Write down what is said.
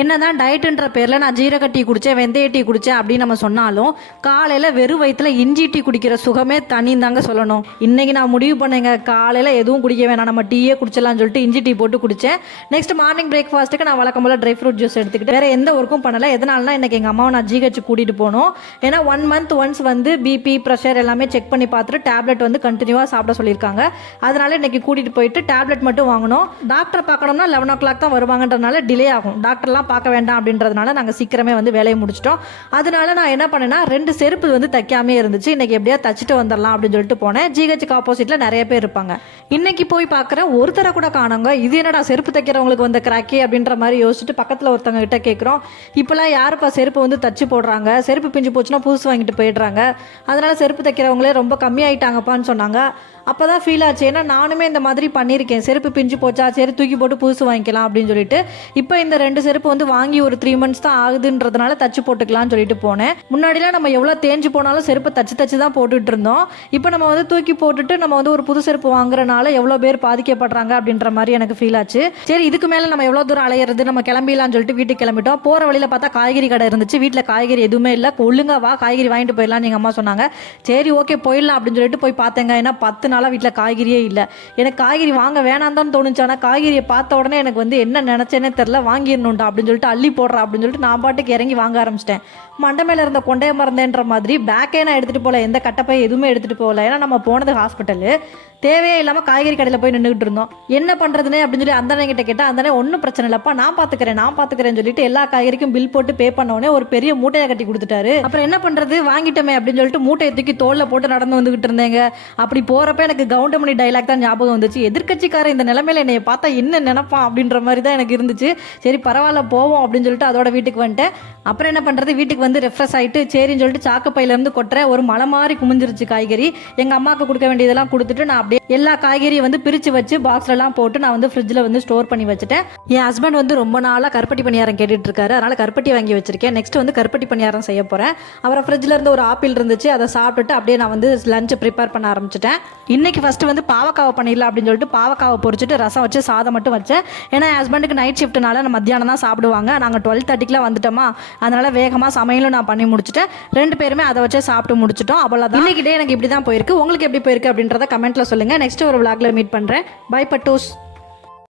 என்னதான் டயட்டுன்ற பேரில் நான் ஜீரக டீ குடித்தேன் வெந்தய டீ குடித்தேன் அப்படின்னு நம்ம சொன்னாலும் காலையில் வெறும் வயிற்றுல இஞ்சி டீ குடிக்கிற சுகமே தனின்னு தாங்க சொல்லணும். இன்றைக்கி நான் முடிவு பண்ணேங்க காலையில் எதுவும் குடிக்க வேணாம் நம்ம டீயே குடிச்சலாம்னு சொல்லிட்டு இஞ்சி டீ போட்டு குடித்தேன் நெக்ஸ்ட் மார்னிங் பிரேக்ஃபாஸ்ட்டுக்கு நான் வழக்கம் போல் ட்ரை ஃப்ரூட் ஜூஸ் எடுத்துக்கிட்டு வேறு எந்த ஒர்க்கும் பண்ணலை. எதனாலனா இன்றைக்கி எங்கள் அம்மாவை நான் ஜிஹெச் கூட்டிகிட்டு போனோம். ஏன்னா ஒன் மந்த் ஒன்ஸ் வந்து பிபி ப்ரெஷர் எல்லாமே செக் பண்ணி பார்த்துட்டு டேப்லெட் வந்து கண்டினியூவாக சாப்பிட சொல்லியிருக்காங்க. அதனால இன்றைக்கி கூட்டிகிட்டு போயிட்டு டேப்லெட் மட்டும் வாங்கணும். டாக்டர் பார்க்கணும்னா லெவன் ஓ கிளாக் தான் வருவாங்கன்றனால டிலே ஆகும். டாக்டர்லாம் பார்க்க வேண்டாம் அப்படின்றதுனால நாங்கள் சீக்கிரமே வந்து வேலையை முடிச்சிட்டோம். அதனால நான் என்ன பண்ணேன்னா ரெண்டு செருப்பு வந்து தைக்காமே இருந்துச்சு. இன்றைக்கி எப்படியா தைச்சிட்டு வந்துடலாம் அப்படின்னு சொல்லிட்டு போனேன். ஜிஹெச்சுக்கு ஆப்போசிட்டில் நிறைய பேர் இருப்பாங்க. இன்றைக்கி போய் பார்க்குறேன் ஒருத்தரை கூட காணோங்க. இது என்னடா செருப்பு தைக்கிறவங்களுக்கு வந்த கிராக்கி அப்படின்ற மாதிரி யோசிச்சுட்டு பக்கத்தில் ஒருத்தவங்க கிட்ட கேட்குறோம் இப்போலாம் யாருப்பா செருப்பு வந்து தச்சு போடுறாங்க? செருப்பு பிஞ்சு போச்சுன்னா புதுசு வாங்கிட்டு போயிடுறாங்க. அதனால் செருப்பு தைக்கிறவங்களே ரொம்ப கம்மியாயிட்டாங்கப்பான்னு சொன்னாங்க. அப்போ தான் ஃபீல் ஆச்சு. ஏன்னா நானுமே இந்த மாதிரி பண்ணியிருக்கேன். செருப்பு பிஞ்சு போச்சா? சரி தூக்கி போட்டு புதுசு வாங்கிக்கலாம் அப்படின்னு சொல்லிட்டு. இப்போ இந்த ரெண்டு ரெண்டு செருப்பு வந்து வாங்கி ஒரு த்ரீ மந்த்ஸ் தான் ஆகுதுன்றதுனால தச்சு போட்டுக்கலாம்னு சொல்லிட்டு போனேன். முன்னாடிலாம் நம்ம எவ்வளோ தேஞ்சு போனாலும் செருப்பு தச்சு தச்சு தான் போட்டுட்டு இருந்தோம். இப்போ நம்ம வந்து தூக்கி போட்டுட்டு நம்ம வந்து ஒரு புது செருப்பு வாங்குறனால எவ்வளோ பேர் பாதிக்கப்படுறாங்க அப்படின்ற மாதிரி எனக்கு ஃபீல் ஆச்சு. சரி இதுக்கு மேலே நம்ம எவ்வளோ தூரம் அலையிறது நம்ம கிளம்பிடலாம்னு சொல்லிட்டு வீட்டுக்கு கிளம்பிட்டோம். போகிற வழியில் பார்த்தா காய்கறி கடை இருந்துச்சு. வீட்டில் காய்கறி எதுவுமே இல்லை. ஒழுங்கா வா காய்கறி வாங்கிட்டு போயிடலாம்னு எங்கள் அம்மா சொன்னாங்க. சரி ஓகே போயிடலாம் அப்படின்னு சொல்லிட்டு போய் பார்த்தேங்க. ஏன்னா பத்து நாளாக வீட்டில் காய்கறியே இல்லை. எனக்கு காய்கறி வாங்க வேணாம் தான் தோணுச்சு. ஆனால் காய்கறியை பார்த்த உடனே எனக்கு வந்து என்ன நினச்சேனே தெரில வாங்கி வாங்கிடணும்டா அப்படின்னு சொல்லிட்டு அள்ளி போடுறா அப்படின்னு சொல்லிட்டு நான் பாட்டுக்கு இறங்கி வாங்க ஆரம்பிச்சிட்டேன். மண்டை மேலே இருந்த கொண்டைய மறந்தேன்ற மாதிரி பேக்கே நான் எடுத்துகிட்டு போகல எந்த கட்டப்பை எதுவுமே எடுத்துகிட்டு போகல. ஏன்னா நம்ம போனது ஹாஸ்பிட்டலு தேவையே இல்லாமல் காய்கறி கடையில் போய் நின்றுக்கிட்டு இருந்தோம். என்ன பண்ணுறதுனே அப்படின்னு சொல்லி அந்த கிட்ட கேட்டால் அந்த ஒன்றும் பிரச்சனை இல்லைப்பா நான் பார்த்துக்கிறேன் நான் பார்த்துக்கிறேன்னு சொல்லிட்டு எல்லா காய்கறிக்கும் பில் போட்டு பே பண்ணோடனே ஒரு பெரிய மூட்டையை கட்டி கொடுத்துட்டாரு. அப்புறம் என்ன பண்ணுறது வாங்கிட்டோமே அப்படின்னு சொல்லிட்டு மூட்டையை தூக்கி தோளில் போட்டு நடந்து வந்துகிட்டு இருந்தேங்க. அப்படி போகிறப்ப எனக்கு கவுண்டமணி டைலாக் தான் ஞாபகம் வந்துச்சு. எதிர்கட்சிக்காரன் இந்த நிலைமையில என்னை பார்த்தா என்ன நினைப்பான் அப்படின்ற மாதிரி தான் எனக்கு இருந்துச்சு. சரி பரவாயில்ல போவோம் அப்படின்னு சொல்லிட்டு அதோட வீட்டுக்கு வந்துட்டேன். அப்புறம் என்ன பண்ணுறது வீட்டுக்கு வந்து ரெஃப்ரெஷ் ஆகிட்டு சரின்னு சொல்லிட்டு சாக்கு பையிலேருந்து கொட்டுறேன் ஒரு மலை மாதிரி குமிஞ்சிருச்சு காய்கறி. எங்கள் அம்மாவுக்கு கொடுக்க வேண்டியதெல்லாம் கொடுத்துட்டு நான் அப்படியே எல்லா காய்கறியும் வந்து பிரித்து வச்சு பாக்ஸ்லலாம் போட்டு நான் வந்து ஃப்ரிட்ஜில் வந்து ஸ்டோர் பண்ணி வச்சுட்டேன். என் ஹஸ்பண்ட் வந்து ரொம்ப நாளாக கருப்பட்டி பணியாரம் கேட்டுட்டு இருக்காரு. அதனால் கருப்பட்டி வாங்கி வச்சிருக்கேன். நெக்ஸ்ட் வந்து கருப்பட்டி பணியாரம் செய்ய போகிறேன் அப்புறம் ஃப்ரிட்ஜில் இருந்து ஒரு ஆப்பிள் இருந்துச்சு. அதை சாப்பிட்டுட்டு அப்படியே நான் வந்து லஞ்சை ப்ரிப்பேர் பண்ண ஆரம்பிச்சிட்டேன். இன்னைக்கு ஃபஸ்ட்டு வந்து பாவக்காவை பண்ணிடலாம் அப்படின்னு சொல்லிட்டு பாவக்காவை பொறிச்சிட்டு ரசம் வச்சு சாதம் மட்டும் வச்சேன். ஏன்னா என் ஹஸ்பண்டுக்கு நைட் ஷிஃப்ட்னால நான் மத்தியானம் தான் சாப்பிடுவாங்க. நாங்கள் டுவெல் தேர்ட்டிக்கெலாம் வந்துட்டோமா. அதனால வேகமாக சமையலும் நான் பண்ணி முடிச்சுட்டேன். ரெண்டு பேருமே அதை வச்சே சாப்பிட்டு முடிச்சிட்டோம். அவ்வளோதான் இன்னைக்கிட்டே எனக்கு இப்படி தான் போயிருக்கு. உங்களுக்கு எப்படி போயிருக்கு அப்படின்றத கமெண்ட்டில் சொல்லுங்கள் நெக்ஸ்ட் ஒரு vlogல மீட் பண்ணுறேன் பை பட்டூஸ்